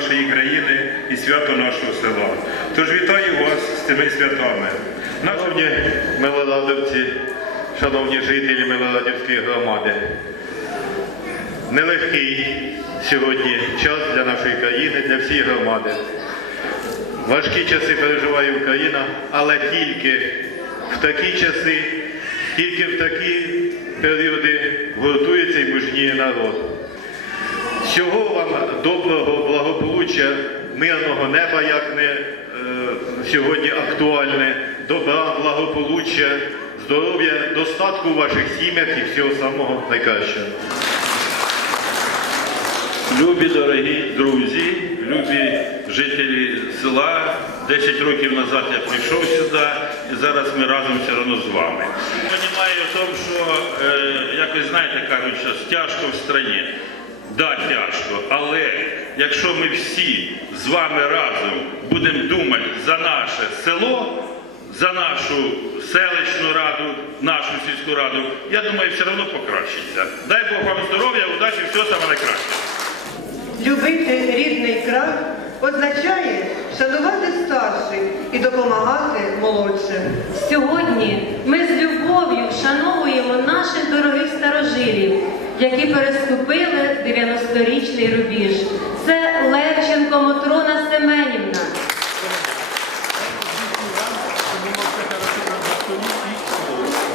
нашої країни і свято нашого села. Тож вітаю вас з цими святами. Шановні милоладовці, шановні жителі Милоладівської громади, нелегкий сьогодні час для нашої країни, для всієї громади. Важкі часи переживає Україна, але тільки в такі часи, тільки в такі періоди гуртується і мужніє народ. Всього вам доброго, благополуччя, мирного неба, як не е, сьогодні актуальне, добра, благополуччя, здоров'я, достатку в ваших сім'ях і всього самого найкращого. Любі дорогі друзі, любі жителі села, 10 років назад я прийшов сюди і зараз ми разом все одно з вами. Понімаю в тому, що, е, як ви знаєте, кажуть, що тяжко в страні. Да, тяжко, але якщо ми всі з вами разом будемо думати за наше село, за нашу селищну раду, нашу сільську раду, я думаю, все одно покращиться. Дай Бог вам здоров'я, удачі, всього саме найкраще. Любити рідний край означає шанувати старших і допомагати молодшим. Сьогодні ми з любов'ю вшановуємо наших дорогих старожилів, які переступили 90-річний рубіж. Це Левченко Мотрона Семенівна.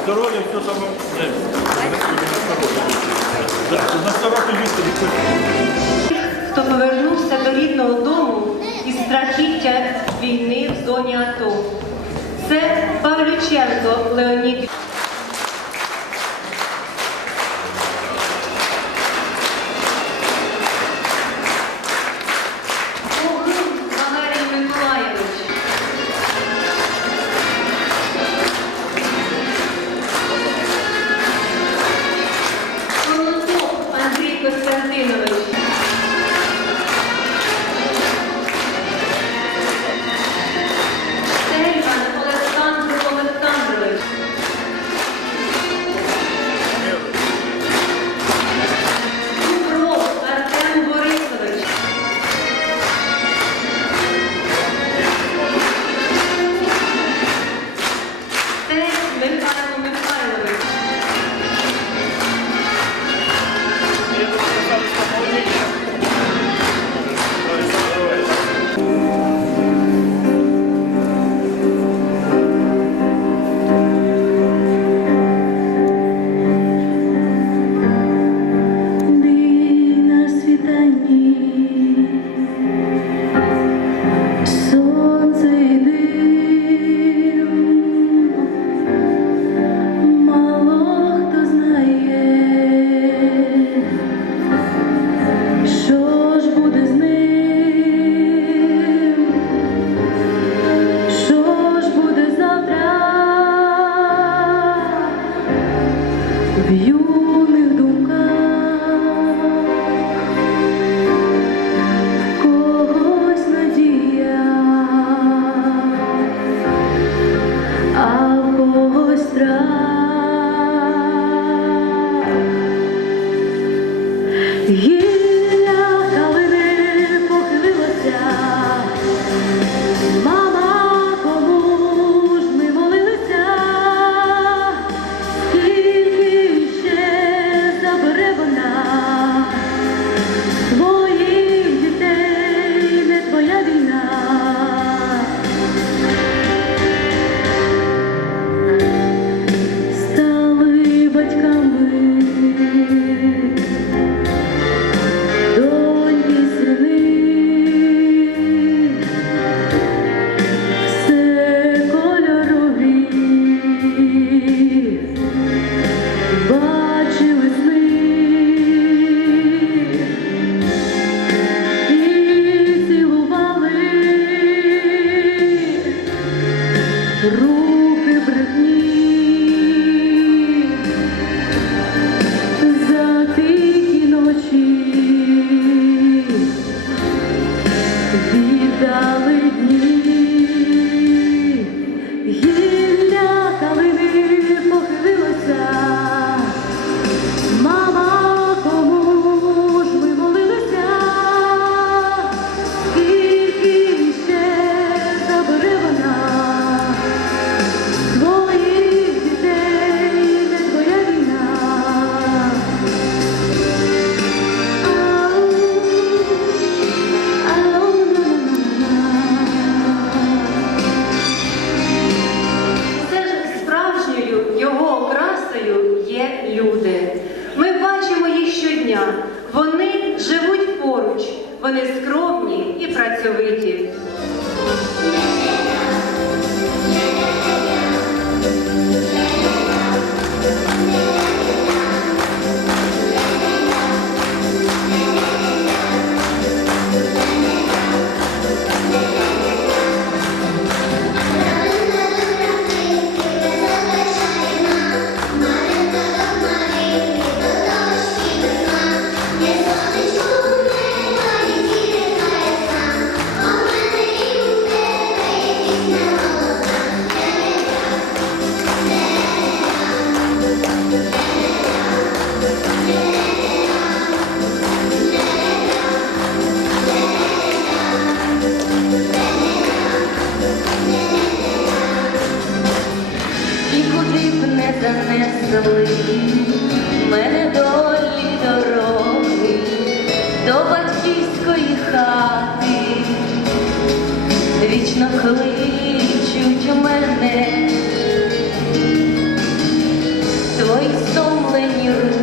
Здоров'я, все саме. Хто повернувся до рідного дому із страхіття війни в зоні АТО. Це Павлюченко Леонід. Вони скромні і працьовиті. вічно кличуть у мене, твої стомлені руки.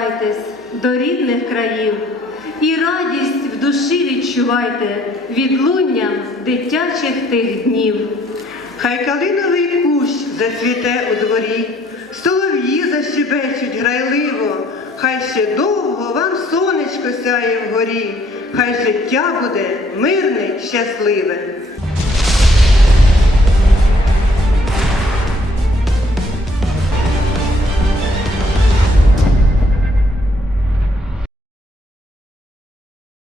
Повертайтесь до рідних країв і радість в душі відчувайте відлунням дитячих тих днів. Хай калиновий кущ зацвіте у дворі, солов'ї защебечуть грайливо, хай ще довго вам сонечко сяє вгорі, хай життя буде мирне, щасливе.